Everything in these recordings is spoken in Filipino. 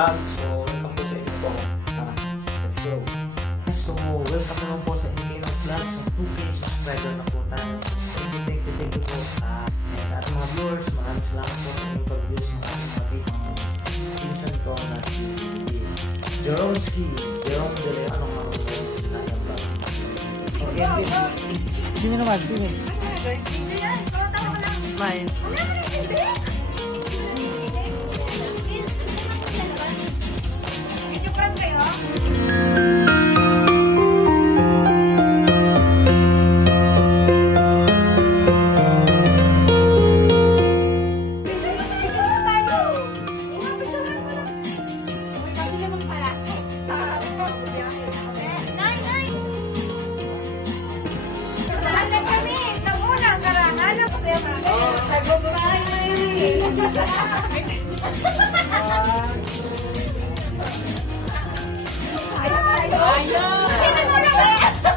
vlog. So, welcome po sa inyo po. Tara, let's go. So, welcome naman po sa Indicators Vlog. So, 2K subscriber na po tayo. Thank you po. Sa ating mga viewers, maraming salamat po sa inyong pag-views ng ating kapitang pinsan ko na si Jeromski. Jerome De Leon, anong marunong na yung vlog. Okay, sino naman? Sino? Smile. Video prank kayo?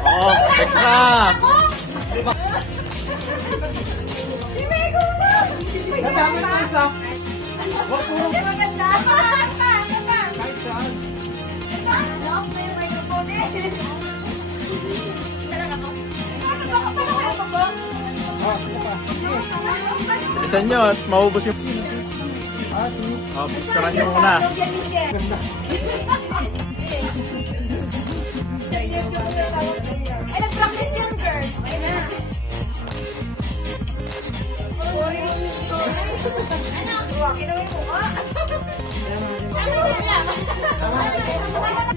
Oh, extra! Si Mego na! Nadami ko isa. Wag po. Maganda! Kahit saan. Ano? May microphone eh. Talaga to? Baka pala kayo to po? Isa pa. Isa nyo at maubos yung... Sige. Picturean nyo muna. Ay, nag-practice yan, girl. Ay, na. Ano? Ginawa yung mukha. Ano?